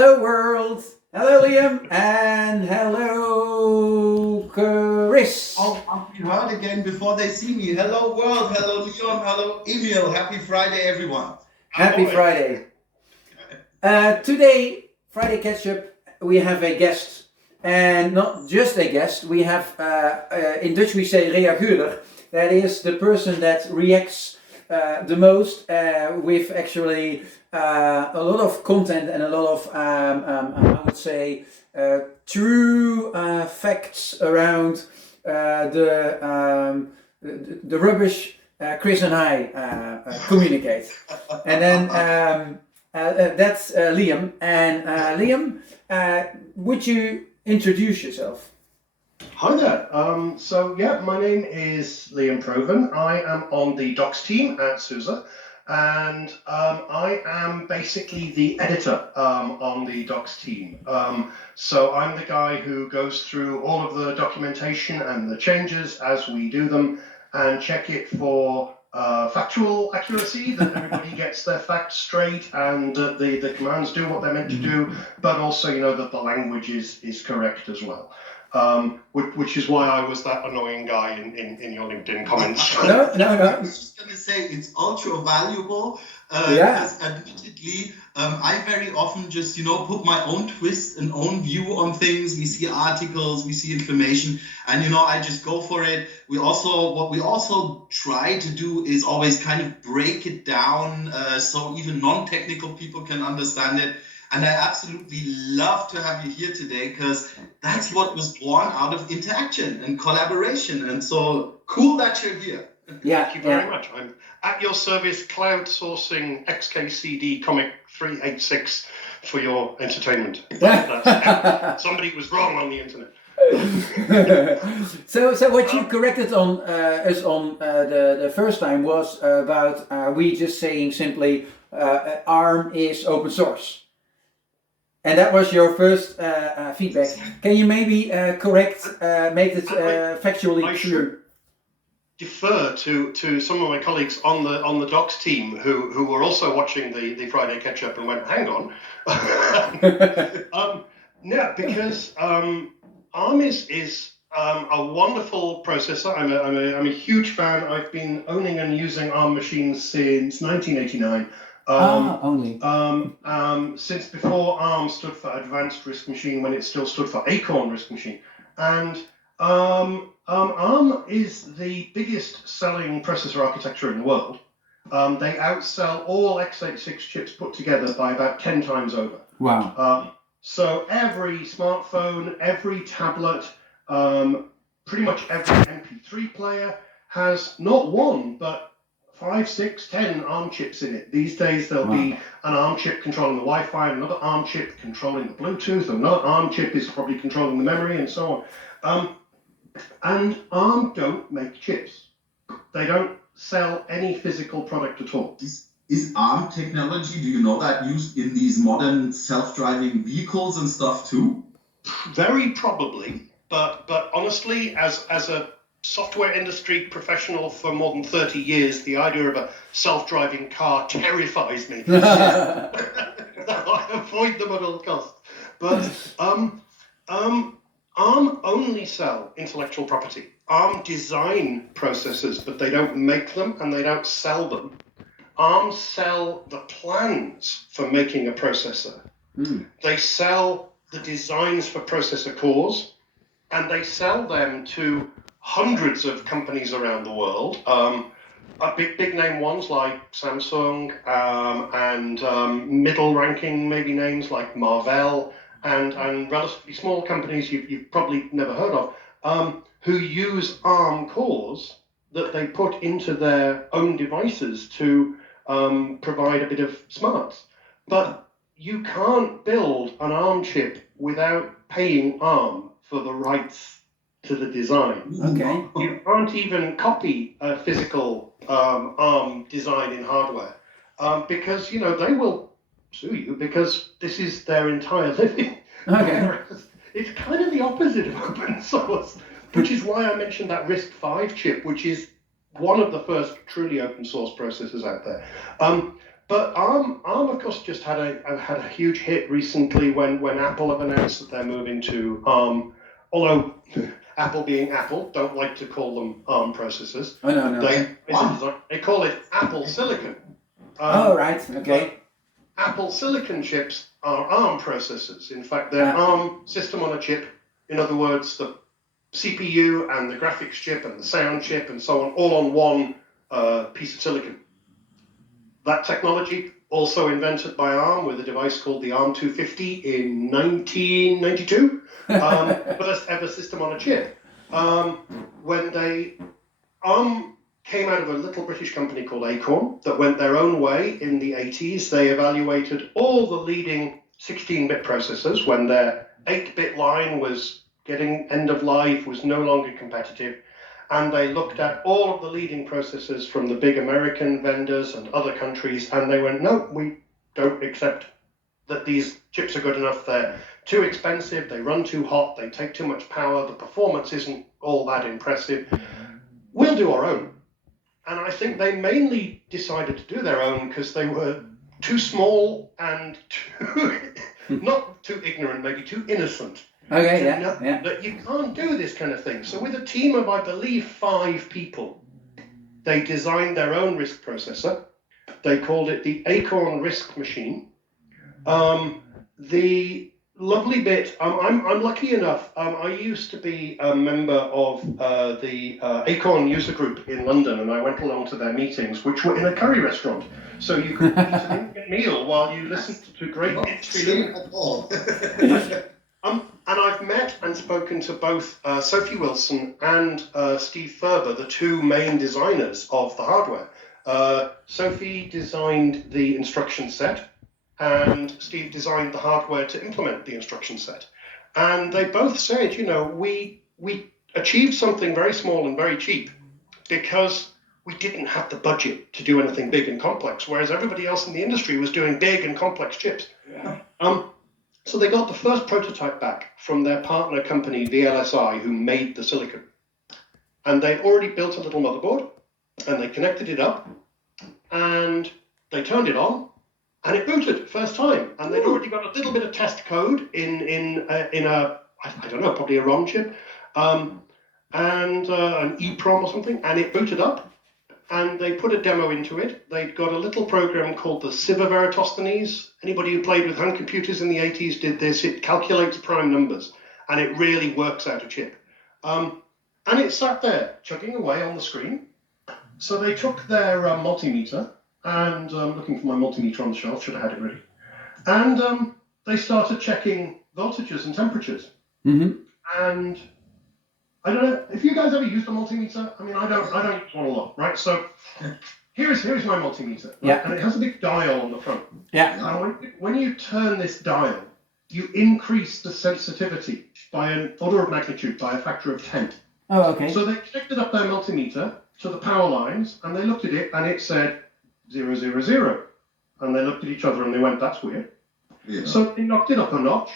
Hello world, hello Liam, and hello Chris. Oh, I'll be heard again before they see me. Hello, world. Hello, Leon. Hello, Emil. Happy Friday, everyone. Happy Friday. Today, Friday Ketchup, we have a guest. And not just a guest, we have, in Dutch we say reaguurder. That is the person that reacts the most with actually a lot of content and a lot of, I would say, true facts around the rubbish Chris and I communicate. And then that's Liam. And Liam, would you introduce yourself? Hi there. My name is Liam Proven. I am on the docs team at SUSE, and I am basically the editor on the docs team. So I'm the guy who goes through all of the documentation and the changes as we do them and check it for factual accuracy, that everybody gets their facts straight and that the commands do what they're meant to do, but also, that the language is correct as well. Which is why I was that annoying guy in your LinkedIn comments. No. I was just going to say it's ultra valuable. Because admittedly, I very often just, put my own twist and own view on things. We see articles, we see information, and, I just go for it. What we also try to do is always kind of break it down so even non-technical people can understand it. And I absolutely love to have you here today because that's what was born out of interaction and collaboration. And so cool that you're here. Yeah, Thank you very much. I'm at your service, cloud sourcing XKCD comic 386 for your entertainment. Somebody was wrong on the internet. So what you corrected on us on the first time was about we just saying simply ARM is open source. And that was your first feedback. Can you maybe correct, make it factually true? Defer to some of my colleagues on the docs team who were also watching the Friday Catch-Up and went, hang on. Because ARM is a wonderful processor. I'm a huge fan. I've been owning and using ARM machines since 1989. Since before ARM stood for Advanced Risk Machine, when it still stood for Acorn Risk Machine. And ARM is the biggest selling processor architecture in the world. They outsell all x86 chips put together by about 10 times over. Wow. So every smartphone, every tablet, pretty much every MP3 player has not one, but 5, 6, 10 ARM chips in it. These days there'll be an ARM chip controlling the Wi-Fi, another ARM chip controlling the Bluetooth, another ARM chip is probably controlling the memory, and so on. And ARM don't make chips. They don't sell any physical product at all. Is ARM technology, do you know that, used in these modern self-driving vehicles and stuff too? Very probably, but honestly, as a software industry professional for more than 30 years, the idea of a self-driving car terrifies me. I avoid them at all costs. But ARM only sell intellectual property. ARM design processors, but they don't make them and they don't sell them. ARM sell the plans for making a processor. They sell the designs for processor cores, and they sell them to hundreds of companies around the world. Big name ones like Samsung and middle ranking maybe names like Marvell and relatively small companies you've probably never heard of who use ARM cores that they put into their own devices to provide a bit of smarts. But you can't build an ARM chip without paying ARM for the rights to the design. Okay. You can't even copy a physical ARM design in hardware because, they will sue you because this is their entire living. Okay. It's kind of the opposite of open source, which is why I mentioned that RISC-V chip, which is one of the first truly open source processors out there. But ARM, of course, just had a huge hit recently when Apple have announced that they're moving to ARM. Although Apple, being Apple, don't like to call them ARM processors. Oh no. They call it Apple Silicon. Oh right, okay. Apple Silicon chips are ARM processors. In fact, they're ARM system on a chip. In other words, the CPU and the graphics chip and the sound chip and so on, all on one piece of silicon. That technology, also invented by ARM with a device called the ARM 250 in 1992, first ever system on a chip. When ARM came out of a little British company called Acorn that went their own way in the 80s. They evaluated all the leading 16-bit processors when their 8-bit line was getting end of life, was no longer competitive. And they looked at all of the leading processors from the big American vendors and other countries, and they went, no, we don't accept that these chips are good enough. They're too expensive, they run too hot, they take too much power, the performance isn't all that impressive. We'll do our own. And I think they mainly decided to do their own because they were too small and not too ignorant, maybe too innocent. Okay, That you can't do this kind of thing. So with a team of, I believe, 5 people, they designed their own RISC processor. They called it the Acorn RISC machine. The lovely bit, I'm lucky enough, I used to be a member of the Acorn user group in London, and I went along to their meetings, which were in a curry restaurant. So you could eat an Indian meal while you listened to great history. And I've met and spoken to both Sophie Wilson and Steve Ferber, the 2 main designers of the hardware. Sophie designed the instruction set, and Steve designed the hardware to implement the instruction set. And they both said, we achieved something very small and very cheap because we didn't have the budget to do anything big and complex, whereas everybody else in the industry was doing big and complex chips. Yeah. So they got the first prototype back from their partner company, VLSI, who made the silicon. And they'd already built a little motherboard, and they connected it up, and they turned it on, and it booted first time. And they'd already got a little bit of test code in a I don't know, probably a ROM chip, and an EEPROM or something, and it booted up. And they put a demo into it. They'd got a little program called the Siva Veritosthenes. Anybody who played with home computers in the 80s did this. It calculates prime numbers, and it really works out a chip. And it sat there, chugging away on the screen. So they took their multimeter, and looking for my multimeter on the shelf, should have had it ready. And they started checking voltages and temperatures. Mm-hmm. And I don't know if you guys ever used a multimeter. I mean, I don't use one a lot, right? So here's my multimeter, right? Yeah. And it has a big dial on the front. Yeah. And when you turn this dial, you increase the sensitivity by an order of magnitude, by a factor of 10. Oh, okay. So they connected up their multimeter to the power lines, and they looked at it, and it said 0, 0, 0. And they looked at each other, and they went, "That's weird." Yeah. So they knocked it up a notch.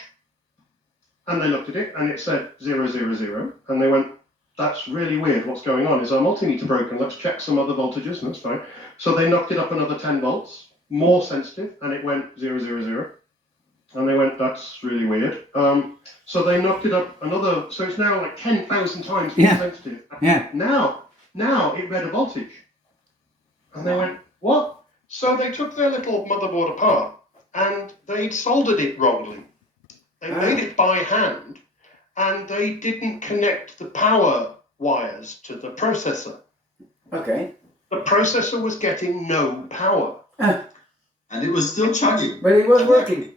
And they looked at it, and it said 0, 0, 0. And they went, "That's really weird. What's going on? Is our multimeter broken? Let's check some other voltages." And that's fine. So they knocked it up another 10 volts, more sensitive, and it went 0, 0, 0. And they went, "That's really weird." So they knocked it up another, so it's now like 10,000 times more sensitive. Yeah. Now it read a voltage. And they went, "What?" So they took their little motherboard apart, and they'd soldered it wrongly. They made it by hand, and they didn't connect the power wires to the processor. Okay. The processor was getting no power. And it was still chugging. But it was working.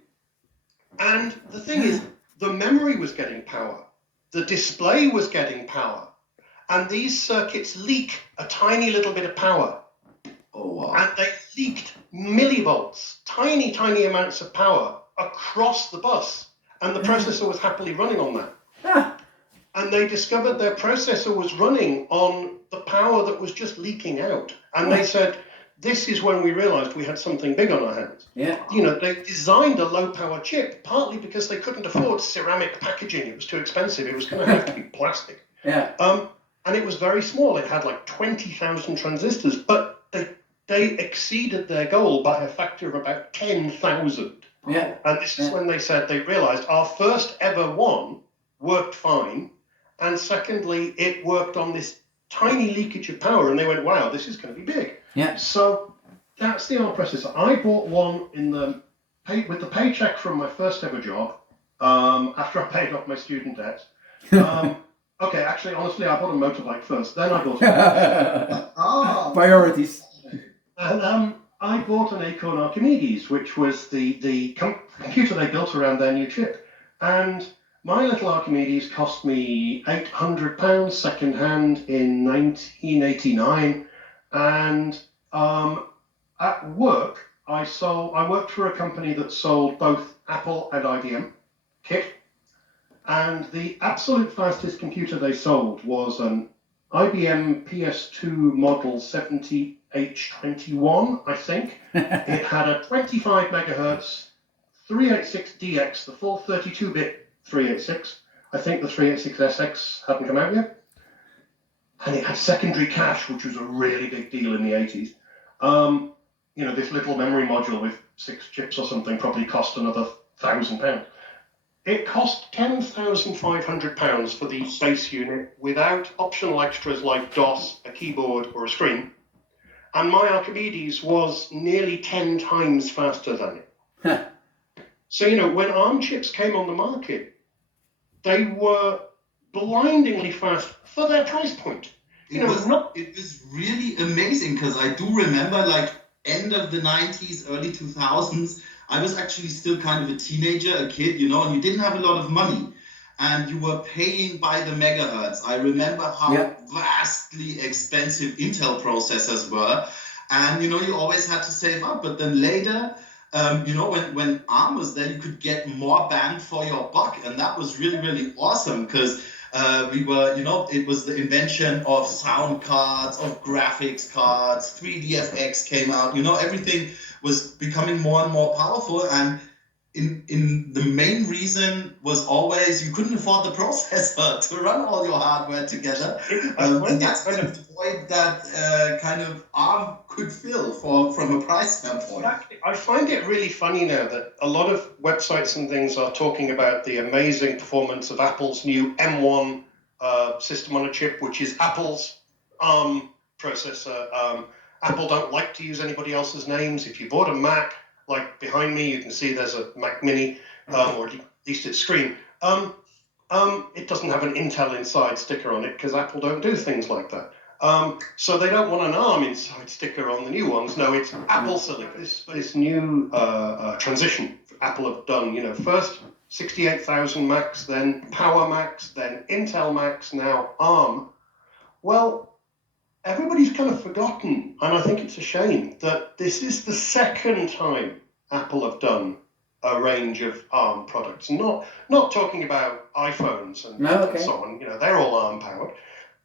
And the thing is, the memory was getting power. The display was getting power. And these circuits leak a tiny little bit of power. Oh, wow. And they leaked millivolts, tiny, tiny amounts of power across the bus. And the processor was happily running on that. And they discovered their processor was running on the power that was just leaking out. And they said, this is when we realized we had something big on our hands. Yeah. They designed a low-power chip, partly because they couldn't afford ceramic packaging. It was too expensive. It was going to have to be plastic. Yeah. And it was very small. It had like 20,000 transistors, but they exceeded their goal by a factor of about 10,000. Yeah. And this is when they said they realized our first ever one worked fine. And secondly, it worked on this tiny leakage of power. And they went, wow, this is going to be big. Yeah. So that's the ARM processor. I bought one with the paycheck from my first ever job after I paid off my student debt. Okay, actually, honestly, I bought a motorbike first. Then I bought a priorities. And I bought an Acorn Archimedes, which was the computer they built around their new chip. And my little Archimedes cost me £800 second hand in 1989. And at work, I worked for a company that sold both Apple and IBM kit. And the absolute fastest computer they sold was an IBM PS2 model 70H21, I think. It had a 25 megahertz 386DX, the full 32-bit 386. I think the 386SX hadn't come out yet. And it had secondary cache, which was a really big deal in the 80s. This little memory module with 6 chips or something probably cost another £1,000. It cost £10,500 for the base unit without optional extras like DOS, a keyboard, or a screen. And my Archimedes was nearly 10 times faster than it. So, when ARM chips came on the market, they were blindingly fast for their price point. It was really amazing because I do remember end of the 90s, early 2000s, I was actually still kind of a teenager, a kid, and you didn't have a lot of money. And you were paying by the megahertz. I remember how vastly expensive Intel processors were. And, you always had to save up. But then later, when ARM was there, you could get more bang for your buck. And that was really, really awesome because it was the invention of sound cards, of graphics cards, 3DFX came out, everything was becoming more and more powerful. And in the main reason was always you couldn't afford the processor to run all your hardware together. And that's kind of the void that kind of ARM could fill from a price standpoint. Exactly. I find it really funny now that a lot of websites and things are talking about the amazing performance of Apple's new M1 system on a chip, which is Apple's ARM processor. Apple don't like to use anybody else's names. If you bought a Mac, like behind me, you can see there's a Mac Mini, or at least its screen. It doesn't have an Intel Inside sticker on it because Apple don't do things like that. So they don't want an ARM Inside sticker on the new ones. No, it's Apple Silicon. This new transition Apple have done, first 68,000 Macs, then Power Macs, then Intel Macs, now ARM. Well, everybody's kind of forgotten, and I think it's a shame, that this is the second time Apple have done a range of ARM products. Not talking about iPhones and so on. They're all ARM powered.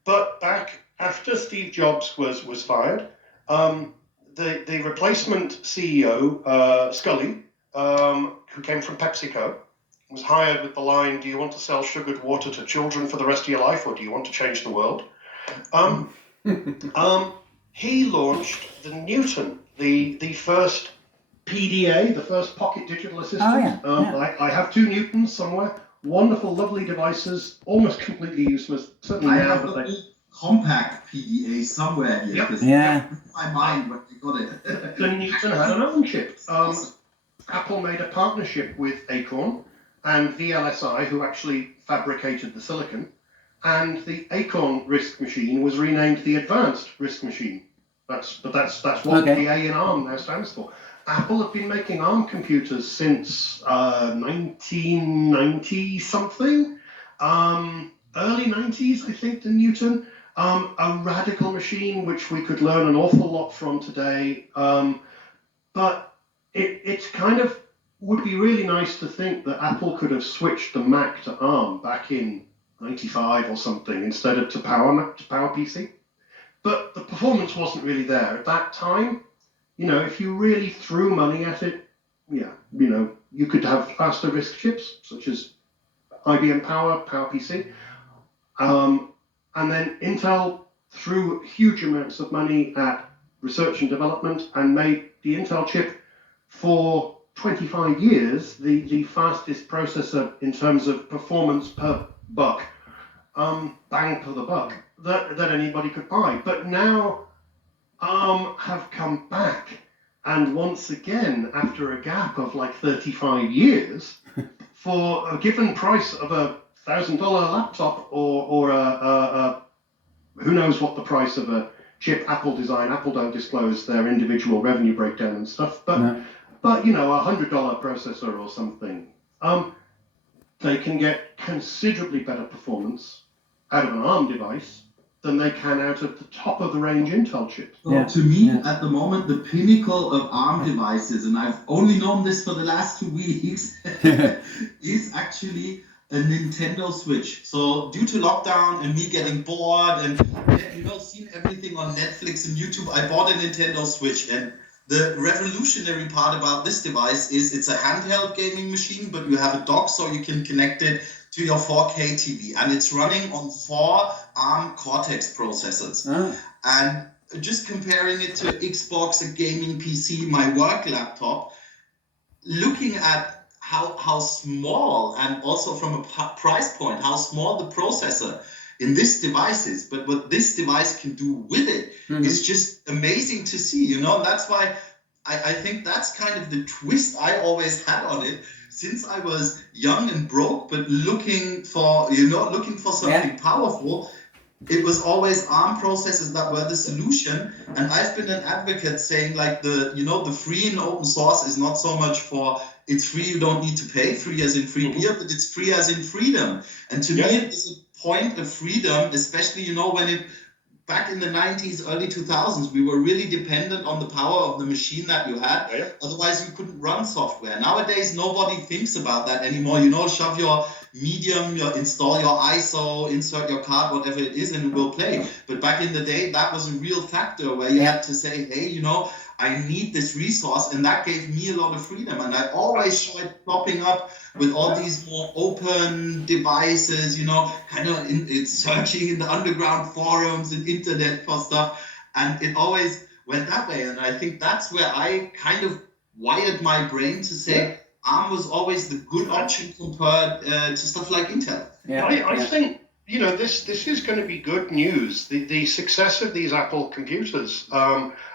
But back after Steve Jobs was fired, the replacement CEO, Scully, who came from PepsiCo, was hired with the line, "Do you want to sell sugared water to children for the rest of your life, or do you want to change the world?" He launched the Newton, the first PDA, the first pocket digital assistant. I have 2 Newtons somewhere. Wonderful, lovely devices, almost completely useless. Certainly I have a compact PDA somewhere here. Yep. My mind when I got it. The Newton had an ARM chip. Apple made a partnership with Acorn and VLSI, who actually fabricated the silicon. And the Acorn RISC machine was renamed the Advanced RISC machine. That's what the A in ARM now stands for. Apple have been making ARM computers since 1990 something, early 90s, I think, the Newton. A radical machine which we could learn an awful lot from today. But it's kind of would be really nice to think that Apple could have switched the Mac to ARM back in 95 or something instead of to PowerPC. But the performance wasn't really there at that time. If you really threw money at it, you could have faster RISC chips such as IBM PowerPC, and then Intel threw huge amounts of money at research and development and made the Intel chip for 25 years the fastest processor in terms of performance per buck, bang for the buck, that anybody could buy. But now ARM have come back, and once again, after a gap of like 35 years, for a given price of $1,000 laptop or a who knows what the price of a chip Apple design. Apple don't disclose their individual revenue breakdown and stuff, but No. but you know, $100 processor or something, they can get considerably better performance out of an ARM device than they can out of the top of the range Intel chip. So to me, at the moment, the pinnacle of ARM devices, and I've only known this for the last 2 weeks, is actually a Nintendo Switch. So due to lockdown and me getting bored and seeing everything on Netflix and YouTube, I bought a Nintendo Switch. And the revolutionary part about this device is it's a handheld gaming machine, but you have a dock so you can connect it to your 4K TV, and it's running on 4 ARM Cortex processors. And just comparing it to Xbox, a gaming PC, my work laptop, looking at how small, and also from a price point, how small the processor in this device is, but what this device can do with it is just amazing to see, And that's why I think that's kind of the twist I always had on it. Since I was young and broke, but looking for something powerful, it was always ARM processors that were the solution. And I've been an advocate saying like the free and open source is not so much for it's free, you don't need to pay, free as in free beer, but it's free as in freedom. And to me, it is a point of freedom, especially, when back in the 90s, early 2000s, we were really dependent on the power of the machine that you had. Otherwise, you couldn't run software. Nowadays, nobody thinks about that anymore. Shove your medium, install your ISO, insert your card, whatever it is, and it will play. But back in the day, that was a real factor where you had to say, hey, I need this resource, and that gave me a lot of freedom. And I always saw it popping up with all these more open devices, it's searching in the underground forums and internet for stuff. And it always went that way. And I think that's where I kind of wired my brain to say ARM was always the good option compared to stuff like Intel. I think, this is going to be good news. The success of these Apple computers.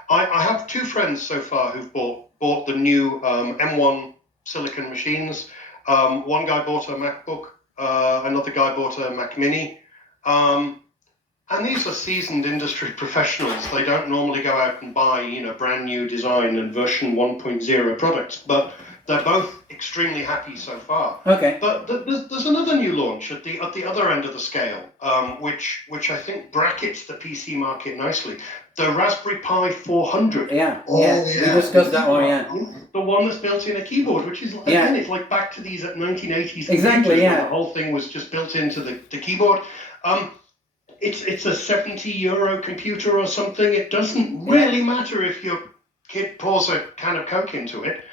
I have 2 friends so far who've bought the new M1 silicon machines. One guy bought a MacBook, another guy bought a Mac Mini. And these are seasoned industry professionals. They don't normally go out and buy, brand new design and version 1.0 products, but they're both extremely happy so far. Okay. But there's another new launch at the other end of the scale, which I think brackets the PC market nicely. The Raspberry Pi 400. We discussed that one. The one that's built in a keyboard, which is again, it's like back to these 1980s. Exactly. Where the whole thing was just built into the keyboard. It's a €70 computer or something. It doesn't really matter if your kid pours a can of Coke into it.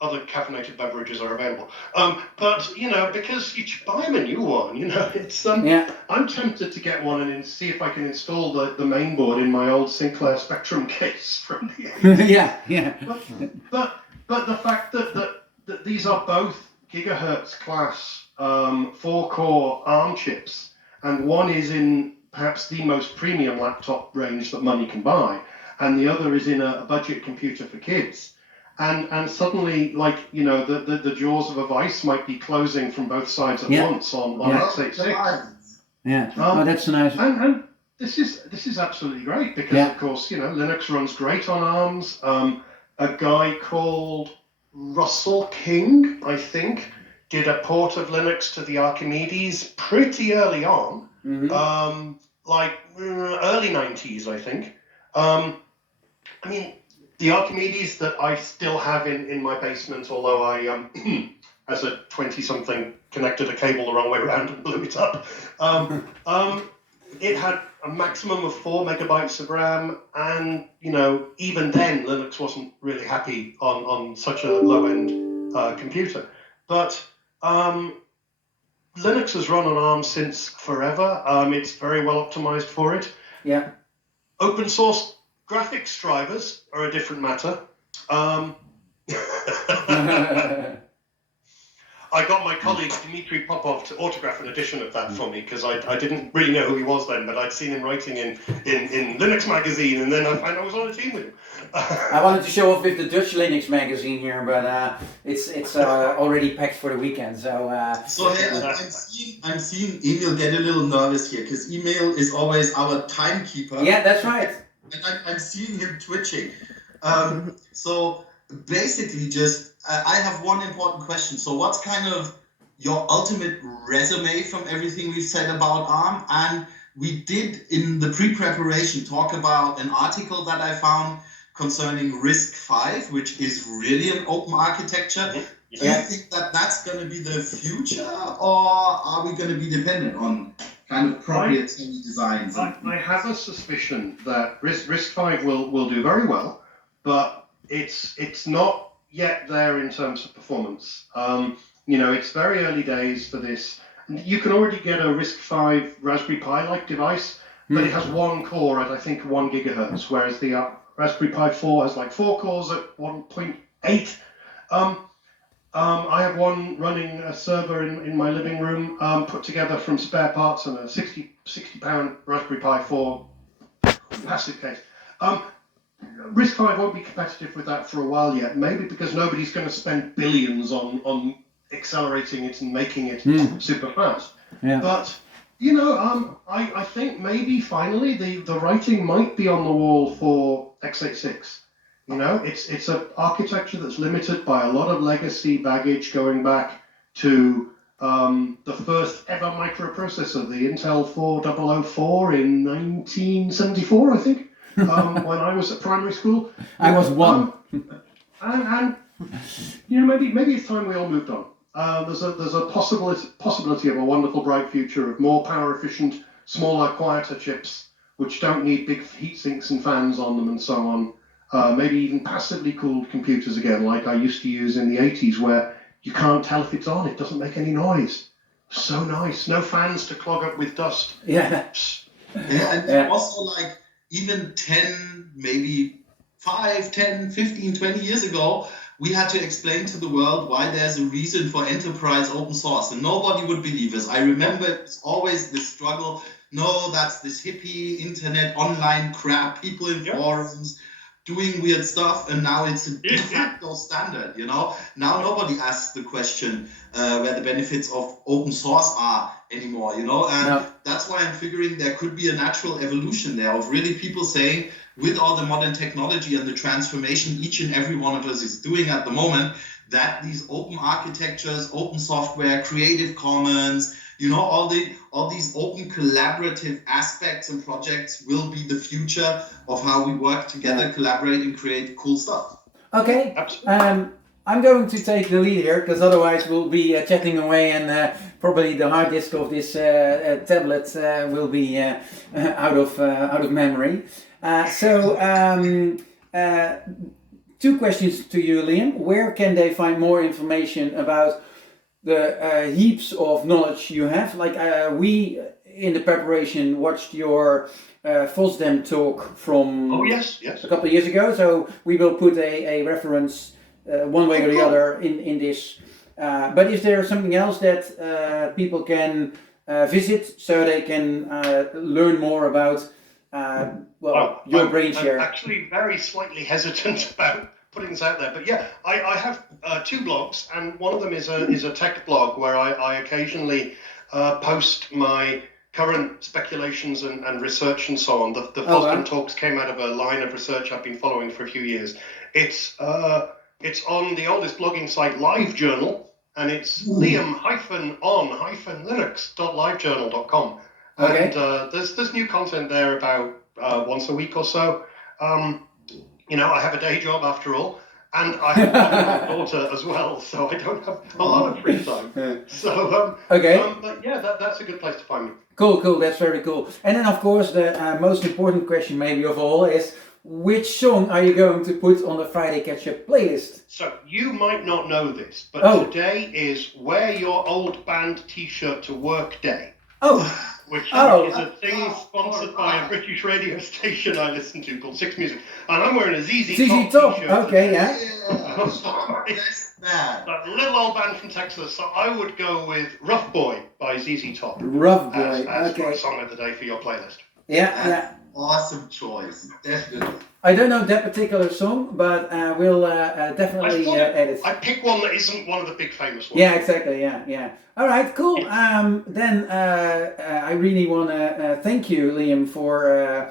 Other caffeinated beverages are available. But, because you should buy them a new one, it's I'm tempted to get one and see if I can install the main board in my old Sinclair Spectrum case from the 80s. But the fact that these are both gigahertz class 4-core ARM chips, and one is in perhaps the most premium laptop range that money can buy, and the other is in a budget computer for kids. And suddenly, the jaws of a vice might be closing from both sides at once on x86. That's nice. And this is absolutely great because, of course, Linux runs great on ARMs. A guy called Russell King, I think, did a port of Linux to the Archimedes pretty early on, early 90s, I think. The Archimedes that I still have in my basement, although I, as a 20-something, connected a cable the wrong way around and blew it up. It had a maximum of 4 megabytes of RAM, and, even then, Linux wasn't really happy on such a low-end computer. But Linux has run on ARM since forever. It's very well optimized for it. Yeah. Open source Graphics drivers are a different matter. I got my colleague Dmitry Popov to autograph an edition of that for me because I didn't really know who he was then, but I'd seen him writing in Linux magazine, and then I found I was on a team with him. I wanted to show off with the Dutch Linux magazine here, but it's already packed for the weekend. So I'm seeing Emil get a little nervous here because Emil is always our timekeeper. Yeah, that's right. And I'm seeing him twitching. So basically, just I have one important question. So, what's kind of your ultimate resume from everything we've said about ARM? And we did in the pre-preparation talk about an article that I found concerning RISC-V, which is really an open architecture. Do you think that that's going to be the future, or are we going to be dependent on kind of proprietary designs? I have a suspicion that RISC-V will do very well, but it's not yet there in terms of performance. It's very early days for this. You can already get a RISC-V Raspberry Pi-like device, but it has one core at, I think, 1 gigahertz, whereas the Raspberry Pi 4 has like 4 cores at 1.8. I have one running a server in my living room, put together from spare parts and a 60-pound Raspberry Pi 4 passive case. RISC-V won't be competitive with that for a while yet, maybe because nobody's going to spend billions on accelerating it and making it super fast. Yeah. But, I think maybe finally the writing might be on the wall for x86. It's an architecture that's limited by a lot of legacy baggage going back to the first ever microprocessor, the Intel 4004 in 1974, I think. When I was at primary school. I was one. And maybe it's time we all moved on. There's a possibility of a wonderful, bright future of more power efficient, smaller, quieter chips, which don't need big heat sinks and fans on them and so on. Maybe even passively cooled computers again, like I used to use in the 80s, where you can't tell if it's on, it doesn't make any noise. So nice. No fans to clog up with dust. Yeah. And also like, even 10, maybe 5, 10, 15, 20 years ago, we had to explain to the world why there's a reason for enterprise open source, and nobody would believe us. I remember it's always this struggle. No, that's this hippie internet online crap, people in forums doing weird stuff, and now it's a de facto standard, Now nobody asks the question where the benefits of open source are anymore, and that's why I'm figuring there could be a natural evolution there of really people saying, with all the modern technology and the transformation each and every one of us is doing at the moment, that these open architectures, open software, Creative Commons, all these open collaborative aspects and projects will be the future of how we work together, collaborate, and create cool stuff. Okay. I'm going to take the lead here, because otherwise we'll be chatting away, and probably the hard disk of this tablet will be out of memory. Two questions to you, Liam. Where can they find more information about the heaps of knowledge you have? Like we in the preparation watched your FOSDEM talk from a couple of years ago, so we will put a reference one way or the other in this. But is there something else that people can visit so they can learn more about your brain share? I'm actually very slightly hesitant about putting this out there, but yeah, I have 2 blogs, and one of them is a tech blog where I occasionally post my current speculations and research and so on. The FOSDEM talks came out of a line of research I've been following for a few years. It's on the oldest blogging site, LiveJournal, and it's liam-on-linux.livejournal.com. Okay. And there's new content there about once a week or so. I have a day job after all, and I have a daughter as well, so I don't have a lot of free time. So, but yeah, that's a good place to find me. Cool, that's very cool. And then, of course, the most important question maybe of all is, which song are you going to put on the Friday Ketchup playlist? So, you might not know this, but today is Wear Your Old Band T-Shirt to Work Day. Oh, which Oh. is a thing sponsored by a British radio station I listen to called Six Music. And I'm wearing a ZZ ZZ Top Top. t-shirt. Okay, yeah. That's bad. That little old band from Texas. So I would go with Rough Boy by ZZ Top. Rough Boy. As my Okay. song of the day for your playlist. Yeah, yeah. Awesome choice. Definitely. I don't know that particular song, but we'll definitely add it. I pick one that isn't one of the big famous ones. Yeah, exactly. Yeah. All right, cool. Then I really want to thank you, Liam, for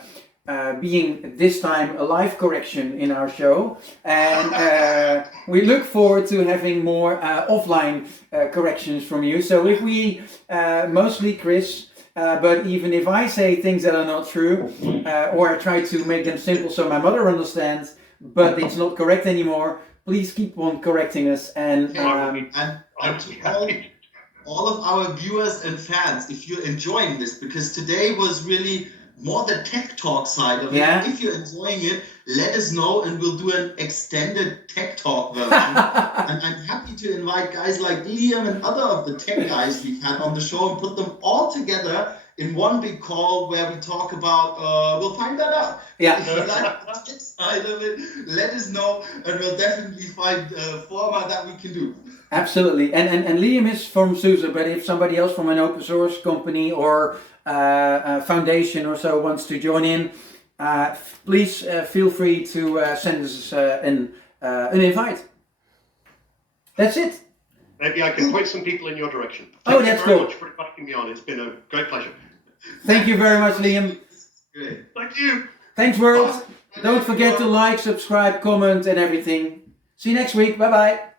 being this time a live correction in our show, and we look forward to having more offline corrections from you. So if we mostly Chris. But even if I say things that are not true, or I try to make them simple so my mother understands, but it's not correct anymore, please keep on correcting us. And to all of our viewers and fans, if you're enjoying this, because today was really more the tech talk side of it. Yeah. If you're enjoying it, let us know and we'll do an extended tech talk version. And I'm happy to invite guys like Liam and other of the tech guys we've had on the show and put them all together in one big call where we talk about, we'll find that out. Yeah. If you like the tech side of it, let us know and we'll definitely find a format that we can do. Absolutely. And Liam is from SUSE, but if somebody else from an open source company or foundation or so wants to join in, please feel free to send us an invite. That's it. Maybe I can point some people in your direction. Oh, that's Thank you very cool. much for inviting me on. It's been a great pleasure. Thank you very much, Liam. Great. Thank you. Thanks, world. Don't forget to like, subscribe, comment, and everything. See you next week. Bye-bye.